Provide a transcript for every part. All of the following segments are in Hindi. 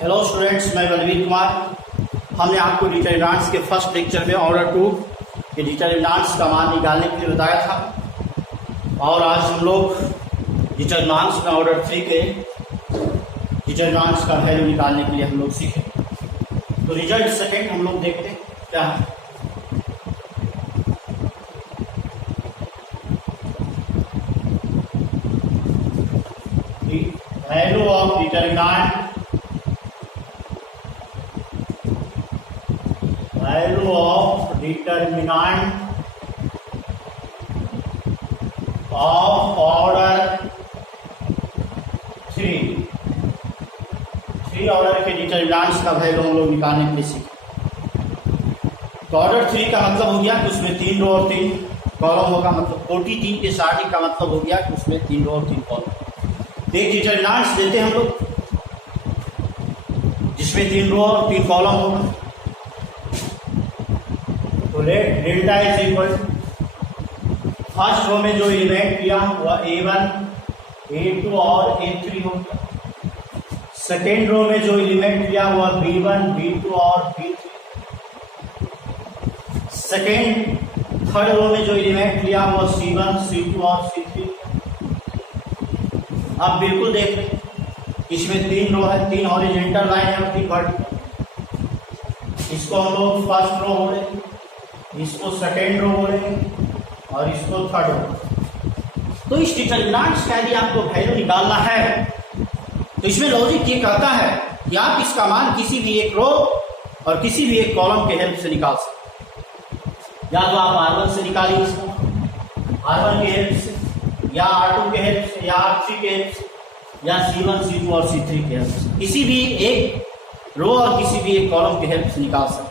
हेलो स्टूडेंट्स, मैं बलवीर कुमार। हमने आपको डिटरमिनेंट्स के फर्स्ट लेक्चर में ऑर्डर 2 के डिटरमिनेंट्स का मान निकालने के लिए बताया था, और आज हम लोग डिटरमिनेंट्स में ऑर्डर 3 के डिटरमिनेंट्स का वैल्यू निकालने के लिए हम लोग सीखे। तो रिजल्ट सेकेंड हम लोग देखते हैं क्या है। Value of determinant, value of determinant of order 3 order के डिटरमिनेंट्स का वैल्यू हम लोग निकालने के लिए सीखे। तो ऑर्डर 3 का मतलब हो गया कि उसमें 3 रो और 3 कॉलम होगा, मतलब 43 के स्टार्टिंग का मतलब हो गया कि उसमें 3 रो और 3 कॉलम। एक डिटरमिनेंट्स देते हैं हम लोग जिसमें 3 रो और 3 कॉलम होगा। तो let delta is equal, first row में जो एलिमेंट लिया वह A1, A2 और A3 हो गया। सेकेंड रो में जो एलिमेंट लिया वह B1, B2 और B3। थर्ड रो में जो एलिमेंट लिया वह C1, C2 और C3। अब बिल्कुल देख रहे हैं, इसमें 3 रो है, 3 हॉरिजॉन्टल लाइन है और 3 वर्टिकल। इसको हम लोग फर्स्ट रो बोले, इसको सेकेंड रो बोलेंगे और इसको थर्ड रो। तो इस डिटरमिनेंट्स का यदि आपको वैल्यू निकालना है तो इसमें लॉजिक ये कहता है कि आप इसका मान किसी भी एक रो और किसी भी एक कॉलम के हेल्प से निकाल सकते। या तो आप R1 से निकालिए इसका, R1 के हेल्प से, या R2 के हेल्प से, या R3 के हेल्प से, या C1, C2 और C3 के हेल्प से, किसी भी एक रो और किसी भी एक कॉलम के हेल्प से निकाल सकते।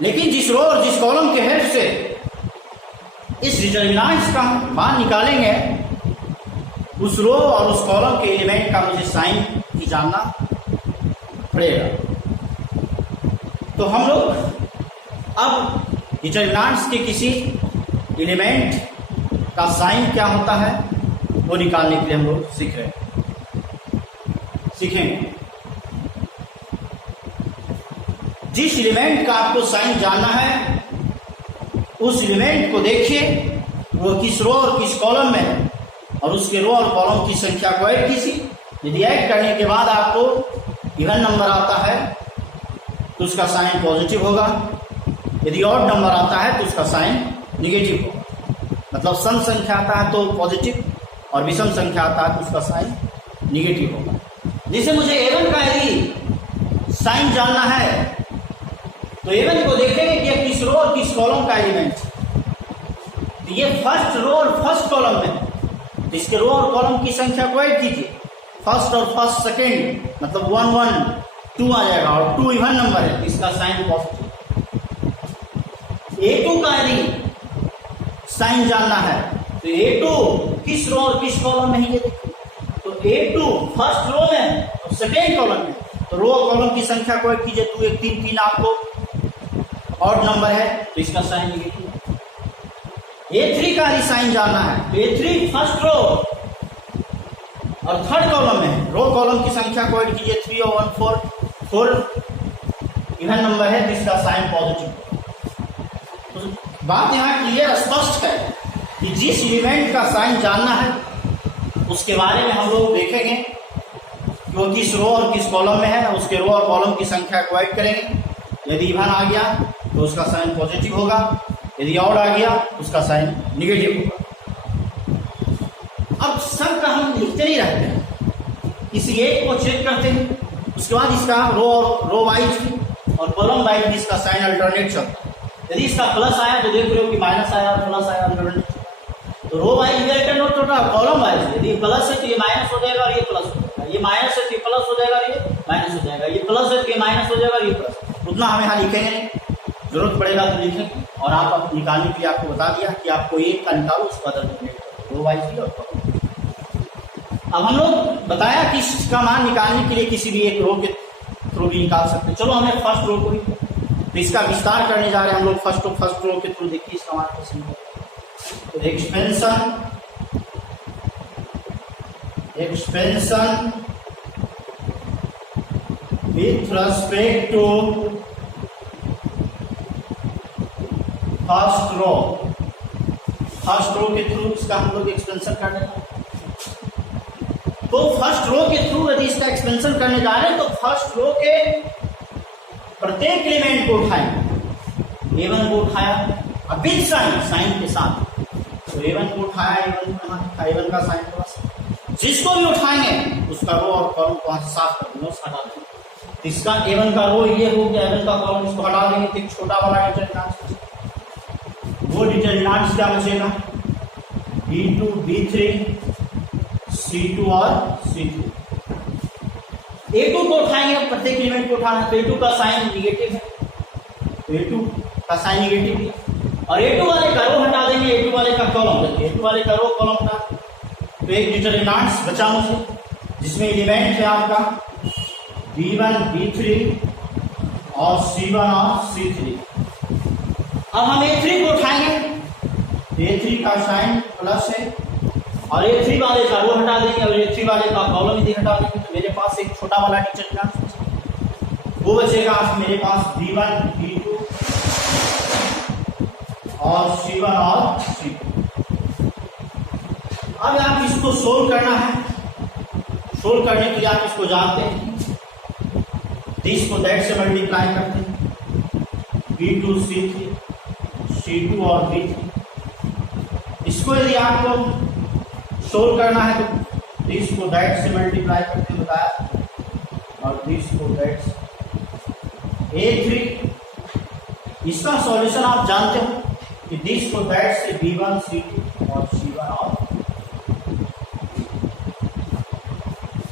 लेकिन जिस रो और जिस कॉलम के हेल्प से इस डिटरमिनेंट्स का मान निकालेंगे, उस रो और उस कॉलम के एलिमेंट का मुझे साइन ही जानना पड़ेगा। तो हम लोग अब डिटरमिनेंट्स के किसी एलिमेंट का साइन क्या होता है वो निकालने के लिए हम लोग सीखेंगे। जिस एलिमेंट का आपको साइन जानना है उस एलिमेंट को देखिए वो किस रो और किस कॉलम में है, और उसके रो और कॉलम की संख्या को ऐड कीजिए। यदि ऐड करने के बाद आपको इवन नंबर आता है तो उसका साइन पॉजिटिव होगा, यदि ऑड नंबर आता है तो उसका साइन निगेटिव होगा। मतलब सम संख्या आता है तो पॉजिटिव और विषम संख्या आता है तो उसका साइन निगेटिव होगा। जैसे मुझे A1 का यदि साइन जानना है तो A1 को देखेंगे कि किस रो और किस कॉलम का एलिमेंट है। तो ये फर्स्ट रो और फर्स्ट कॉलम में, तो इसके रो और कॉलम की संख्या को ऐड कीजिए। फर्स्ट और फर्स्ट सेकेंड मतलब 1, 1, 2 आ जाएगा, और 2 इवन नंबर है, इसका साइन पॉजिटिव। A2 का यदि साइन जानना है तो A2 किस रो और किस कॉलम में है ये देखिए। तो A2 फर्स्ट रो में और सेकेंड कॉलम में, तो रो और कॉलम की संख्या को ऐड कीजिए। 2, 1, 3, 3 आपको ऑड नंबर है तो इसका साइन निगेटिव। A3 का ही साइन जानना है तो A3 फर्स्ट रो और थर्ड कॉलम में, रो कॉलम की संख्या को ऐड कीजिए। 3 और 1, 4, 4 इवन नंबर है तो इसका साइन पॉजिटिव। तो बात यहाँ क्लियर स्पष्ट है कि जिस एलिमेंट का साइन जानना है उसके बारे में हम लोग देखेंगे कि वो किस रो और किस कॉलम में है, उसके रो और कॉलम की संख्या को ऐड करेंगे। यदि इवन आ गया तो उसका साइन पॉजिटिव होगा, यदि ऑड आ गया उसका साइन निगेटिव होगा। अब सब का हम लिखते नहीं रहते हैं, किसी एक को चेक करते हैं, उसके बाद इसका रो वाइज और कॉलम वाइज इसका साइन अल्टरनेट चलता है। यदि इसका प्लस आया तो देख रहे हो कि माइनस आया और प्लस आया, अल्टरनेट। तो रो वाइज नोट होता है, कॉलम वाइज यदि प्लस है तो ये माइनस हो जाएगा और ये प्लस हो जाएगा, ये माइनस है तो ये प्लस हो जाएगा और ये माइनस हो जाएगा, ये प्लस है तो ये माइनस हो जाएगा और ये प्लस। उतना हमें यहाँ लिखेंगे नहीं, जरूरत पड़ेगा तो लिखेंगे। और आप निकालने के लिए आपको बता दिया कि आपको एक का निकालो, उसका रो वाइज भी। और अब हम लोग बताया कि इसका मान निकालने के लिए किसी भी एक रो के थ्रू भी निकाल सकते हैं। चलो हमें फर्स्ट रो को भी, तो इसका विस्तार करने जा रहे हैं हम लोग। फर्स्ट रो के थ्रू देखिए इसका मान कैसे निकालें। तो expansion with respect to first row, first row के थ्रू इसका हम लोग एक्सपेंशन करने का। तो फर्स्ट रो के थ्रू यदि इसका एक्सपेंशन करने जा रहे हैं तो फर्स्ट रो के प्रत्येक एलिमेंट को उठाएंगे। A1 को उठाया, अब विद साइन, साइन के साथ, तो A1 को उठाया, A1 का साइन प्लस, जिसको भी उठाएंगे उसका रो और कॉलम को वहां से साफ कर देंगे, हटा देंगे। इसका A1 का रो ये हो गया, A1 का कॉलम इसको हटा देंगे, तो एक छोटा वाला डिटरमिनेंट, वो डिटरमिनेंट क्या बचेगा, B2, B3, C2 और C3। A2 को उठाएंगे, प्रत्येक एलिमेंट को उठाना, तो A2 का साइन निगेटिव है, तो A2 का साइन निगेटिव है, और A2 वाले का रो हटा देंगे, A2 वाले का कॉलम, A2 वाले का रो कॉलम हटा, तो एक डिटरमिनेंट्स बचा मुझे, जिसमें एलिमेंट है आपका B1, B3 और C1 और C3। अब हम A3 को उठाएंगे, A3 का साइन प्लस है, और A3 वाले का रो हटा देंगे, और A3 वाले का कॉलम यदि हटा देंगे, तो मेरे पास एक छोटा वाला डिटरमिनेंट वो बचेगा मेरे पास B1, B2 और C1 और C2। अब आप इसको सोल्व करना है, सोल्व करने के लिए आप इसको जानते हैं, दिस को दैट से मल्टीप्लाई करते हैं, B2, C3, C2 और B3। इसको यदि आपको सोल्व करना है तो दिस को दैट से मल्टीप्लाई करते हैं, बताया, और दिस को दैट से A3। इसका सॉल्यूशन आप जानते हो कि दिस को दैट से B1, C2 और C1 और,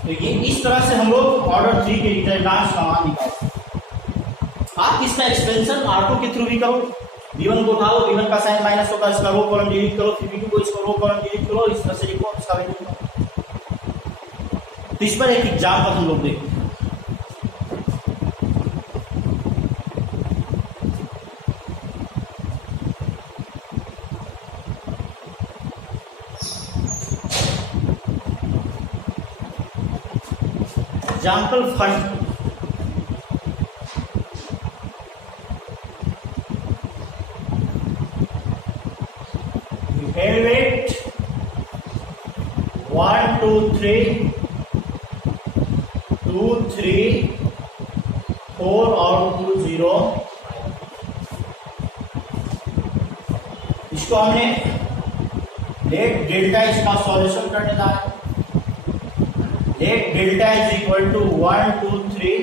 तो ये इस तरह से हम लोग ऑर्डर 3 के डिटरमिनेंट्स का मान निकाल सकते। आप इसका एक्सपेंशन R2 के थ्रू भी करो, B1 को उठाओ, B1 का साइन माइनस होगा, इसका रो कॉलम डिलीट करो, फिर B2 को इसको रो कॉलम डिलीट करो, इस तरह से लिखो इसका वैल्यू। तो इस पर एक एग्जाम्पल हम लोग देखते हैं। एग्जाम्पल फर्स्ट, evaluate 1, 2, 3, 2, 3, 4 और 2, 0। इसको हमने लेट डेल्टा इसका सॉल्यूशन करने जा रहे हैं। Let delta is equal to 1, 2, 3,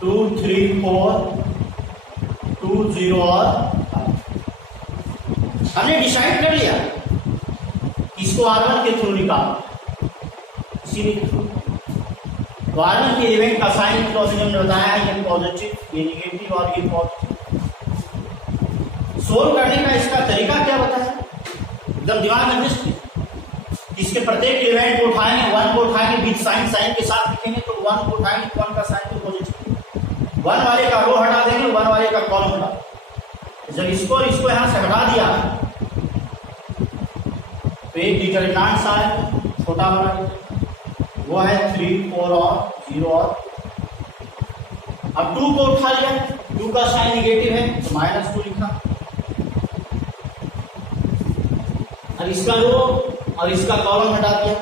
2, 3, 4, 2, 0 और हमने डिसाइड कर लिया इसको R1 के थ्रू निकालो, इसी के थ्रू। तो R1 के एलिमेंट का साइन हमने बताया, ये पॉजिटिव, ये निगेटिव और ये पॉजिटिव। सोल्व करने का इसका तरीका क्या बताया, एकदम दिमाग में दृष्टि, इसके प्रत्येक एलिमेंट को उठाएंगे, 1 को उठाएंगे, विद साइन, साइन के साथ लिखेंगे, तो 1 को उठाएंगे, 1 का साइन तो पॉजिटिव, 1 वाले का रो हटा देंगे, 1 वाले का कॉलम हटा देंगे। जब इसको और इसको यहां से हटा दिया तो एक डिटरमिनेंट्स आया छोटा वाला, वो है 3, 4 और 0 और। अब 2 को उठा लिया, 2 का साइन निगेटिव है तो -2 लिखा, और इसका रो और इसका कॉलम हटा दिया,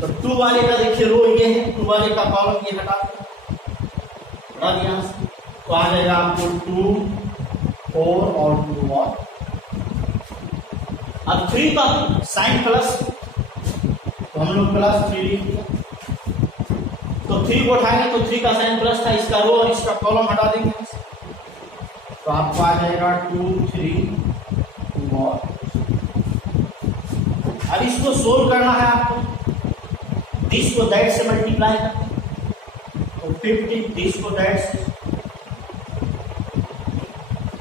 तो 2 वाले का देखिए रो ये है, 2 वाले का कॉलम ये हटा दिया, तो आ जाएगा आपको 2, 4 और 2 और। अब 3 का साइन प्लस, तो हम लोग +3 लिख दिया, तो 3 को उठाएंगे तो 3 का साइन प्लस था, इसका रो और इसका कॉलम हटा देंगे, तो आपको आ जाएगा 2, 3, 2 और। अब इसको सोल्व करना है आपको, दिस को दैट से मल्टीप्लाई करना, तो 50 दिस को दैट से,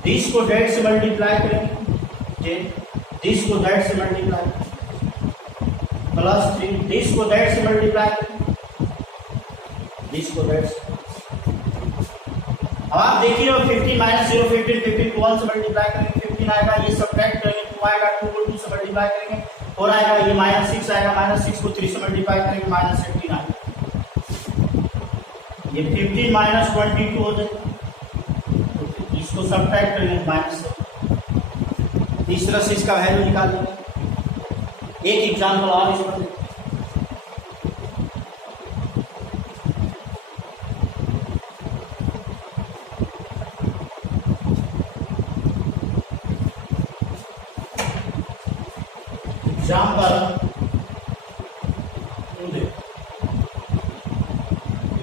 दिस को दैट से मल्टीप्लाई करेंगे, 10 दिस को दैट से मल्टीप्लाई, +3 दिस को दैट से मल्टीप्लाई करेंगे, दिस को दैट से। अब आप देखिए 15 - 0 15, 15 को 1 से मल्टीप्लाई करेंगे, 15 आएगा, ये सब्ट्रैक्ट करेंगे, 2 आएगा, 2 को 2 से मल्टीप्लाई करेंगे, 4 आएगा, ये -6 आएगा, -6 को 3 से मल्टीप्लाई करेंगे, -18 आएगा। ये 15 माइनस 22 हो जाएगा, तो इसको सब्ट्रैक्ट करेंगे माइनस से। इस तरह से इसका वैल्यू निकालेंगे। एक एग्जाम्पल और इस पर देखते हैं। एग्जाम्पल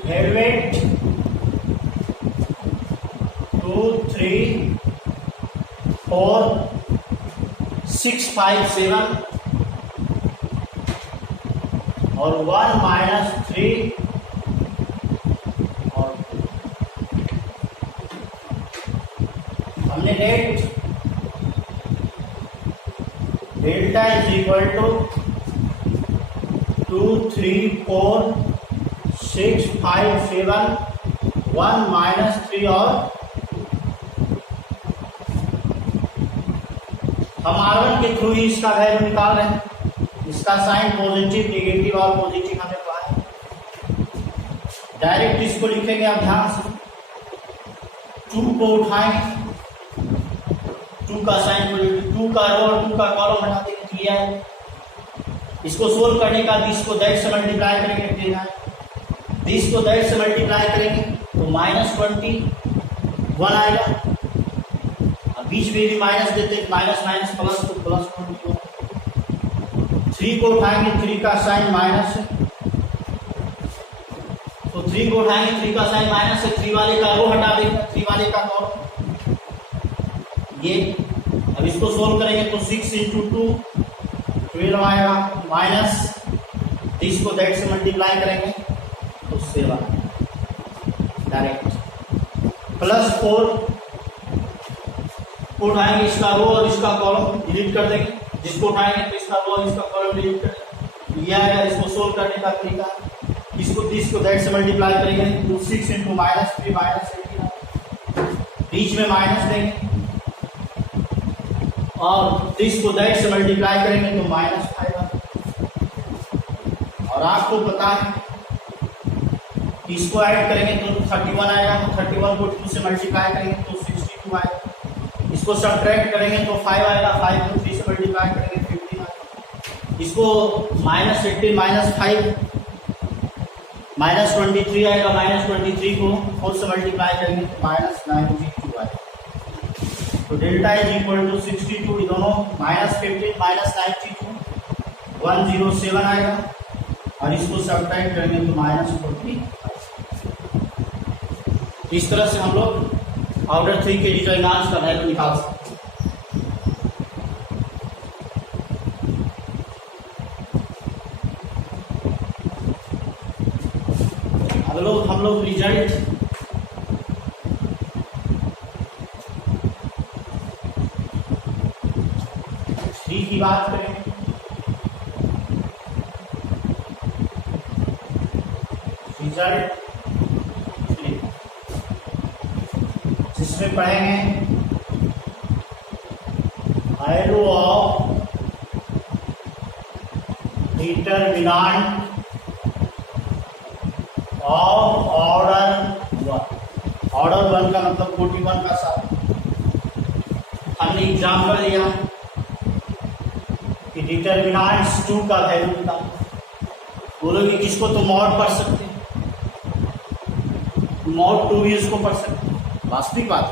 हेलमेट 2 3 4 6 5 7 और 1 माइनस 3 और 2। हमने let delta is equal to 2 3 4 6 5 7 1 minus 3 और हम R1 के थ्रू ही इसका वैल्यू निकाल रहे हैं। इसका साइन पॉजिटिव नेगेटिव और पॉजिटिव हमें पता है। डायरेक्ट इसको लिखेंगे आप ध्यान से। 2 को उठाएंगे, 2 का साइन पॉजिटिव, 2 का रो और 2 का कॉलम हटा देंगे, क्लियर है। इसको सोल्व करने का 20 को दैट से मल्टीप्लाई करेंगे, क्लियर है। 20 को दैट से मल्टीप्लाई करेंगे तो माइनस 21 आएगा। अब बीच में भी माइनस देते, माइनस माइनस प्लस तो प्लस 21। 3 को उठाएंगे, 3 का साइन माइनस है, तो 3 को उठाएंगे, 3 का साइन माइनस है। 3 वाले का रो हटा देंगे, 3 वाले का कॉलम। ये अब इसको सोल्व करेंगे तो 6 इंटू 2 12 आएगा, माइनस 30 को दैट से मल्टीप्लाई करेंगे तो 7 डायरेक्ट, प्लस 4 उठाएंगे, इसका रो और इसका कॉलम डिलीट कर देंगे। जिसको उठाएंगे तो इसका रो और इसका कॉलम डिलीट कर देंगे। ये आएगा इसको सोल्व करने का तरीका। इसको 30 को दैट से मल्टीप्लाई करेंगे तो 6 इंटू माइनस 3 माइनस 18, बीच में माइनस देंगे और 30 को दैट से मल्टीप्लाई करेंगे तो माइनस 5। और आपको पता है इसको ऐड करेंगे तो 31 आएगा, 31 को 2 से मल्टीप्लाई करेंगे तो 62 आएगा। इसको सब्ट्रैक्ट करेंगे तो 5 आएगा, 5 को 3 से मल्टीप्लाई करेंगे 15 आएगा। इसको माइनस 18 माइनस 5 माइनस 23 आएगा, माइनस 23 को 4 से मल्टीप्लाई करेंगे तो माइनस 92 आएगा। तो डेल्टा इज इक्वल टू 62, दोनों माइनस 15 माइनस 92 107 आएगा। और इसको सब्ट्रैक्ट करेंगे तो माइनस 40। इस तरह से हम लोग ऑर्डर 3 के डिटरमिनेंट्स का वैल्यू निकाल सकते हैं। अब हम लोग रिजल्ट थ्री की बात करें। रिजल्ट जिसमें पढ़ेंगे value of determinant of order 1। Order 1 का मतलब 41 का साथ हमने एग्जाम्पल लिया कि डिटरमिनेंट्स 2 का वैल्यू निकालो। बोलोगे किसको तो मॉड पढ़ सकते हैं, मॉड 2 भी इसको पढ़ सकते हैं। वास्तविक बात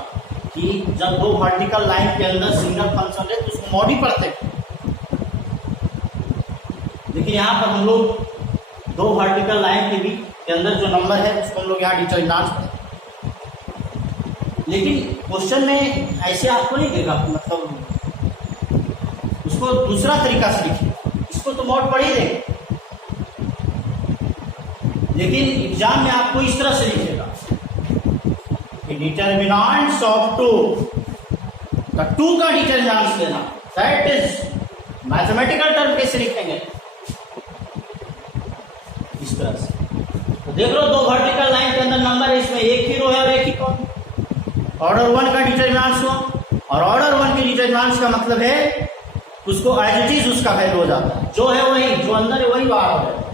कि जब 2 वर्टिकल लाइन के अंदर सिंगल फंक्शन है तो उसको मॉड ही पढ़ते हैं। लेकिन यहाँ पर हम लोग 2 वर्टिकल लाइन के बीच के अंदर जो नंबर है उसको हम लोग यहाँ डिटरमिनेंट पढ़ते हैं। लेकिन क्वेश्चन में ऐसे आपको नहीं देगा, मतलब उसको दूसरा तरीका से लिखिए। इसको तो मॉड पढ़ ही देंगे, लेकिन एग्जाम में आपको इस तरह से लिखेगा कि डिटरमिनेंट्स ऑफ 2 का 2 का डिटरमिनेंट्स लेना, दैट इज मैथमेटिकल टर्म कैसे लिखेंगे इस तरह से। तो देख लो 2 वर्टिकल लाइन के अंदर नंबर है, इसमें एक ही रो है और एक ही कॉलम। ऑर्डर 1 का डिटरमिनेंट्स हो, और ऑर्डर 1 के डिटरमिनेंट्स का मतलब है उसको एज इट इज उसका वैल्यू हो जाता है, जो है वही, जो अंदर है वही बाहर हो जाता है।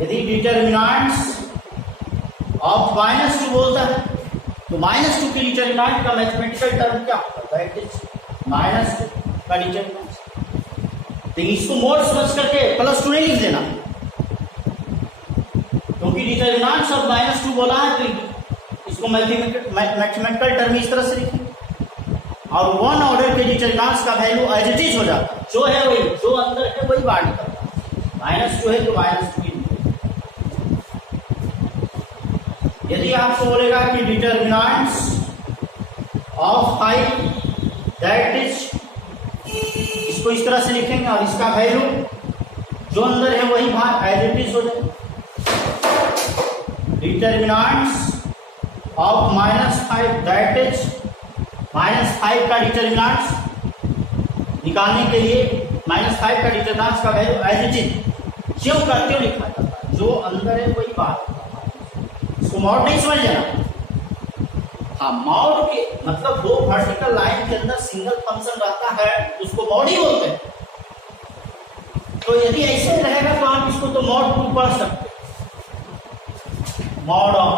यदि डिटर्मिनेंट्स ऑफ -2 बोलता है तो -2 के डिटर्मिनेंट का मैथमेटिकल टर्म क्या होता है? दैट इज -2 का डिटर्मिनेंट। तो इसको मोड समझ करके +2 नहीं लिख देना, क्योंकि डिटर्मिनेंट्स ऑफ -2 बोला है तो इसको मैथमेटिकल टर्म इस तरह से लिखें। और 1 ऑर्डर के डिटर्मिनेंट्स का वैल्यू एज इट इज हो जाता है, जो है वही, जो अंदर है वही बाहर निकलता है। -2 है तो -2 ही। यदि आपको बोलेगा कि डिटर्मिनेंट्स ऑफ 5 दैट इज, इसको इस तरह से लिखेंगे और इसका वैल्यू जो अंदर है वही बाहर एज इट इज हो जाएगा। डिटर्मिनेंट्स ऑफ -5 दैट इज, -5 का डिटर्मिनेंट्स निकालने के लिए -5 का डिटर्मिनेंट्स का वैल्यू एज इट इज, क्यों करते हो लिखा जाता है, जो अंदर है वही बाहर। इसको मॉड नहीं समझ लेना। हाँ, मॉड के मतलब दो वर्टिकल लाइन के अंदर सिंगल फंक्शन रहता है उसको मॉड ही बोलते हैं। तो यदि ऐसे रहेगा तो आप इसको तो मॉड 2 पढ़ सकते, मॉड ऑफ।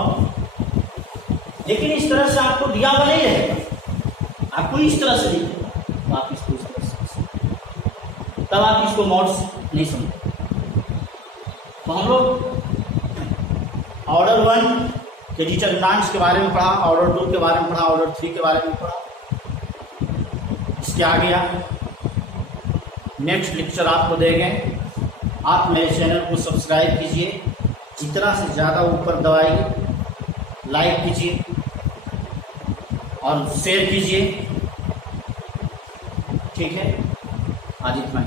लेकिन इस तरह से आपको दिया हुआ नहीं रहेगा, आपको इस तरह से लिखेगा, तो आप इसको इस तरह से, तब आप इसको मॉड्स नहीं समझते। तो हम लोग ऑर्डर 1 के डिटर्मिनेंट्स के बारे में पढ़ा, ऑर्डर 2 के बारे में पढ़ा, ऑर्डर 3 के बारे में पढ़ा। इसके आगे नेक्स्ट लेक्चर आपको देंगे। आप मेरे चैनल को सब्सक्राइब कीजिए, जितना से ज़्यादा ऊपर दबाइए, लाइक कीजिए और शेयर कीजिए। ठीक है, आज इतना ही।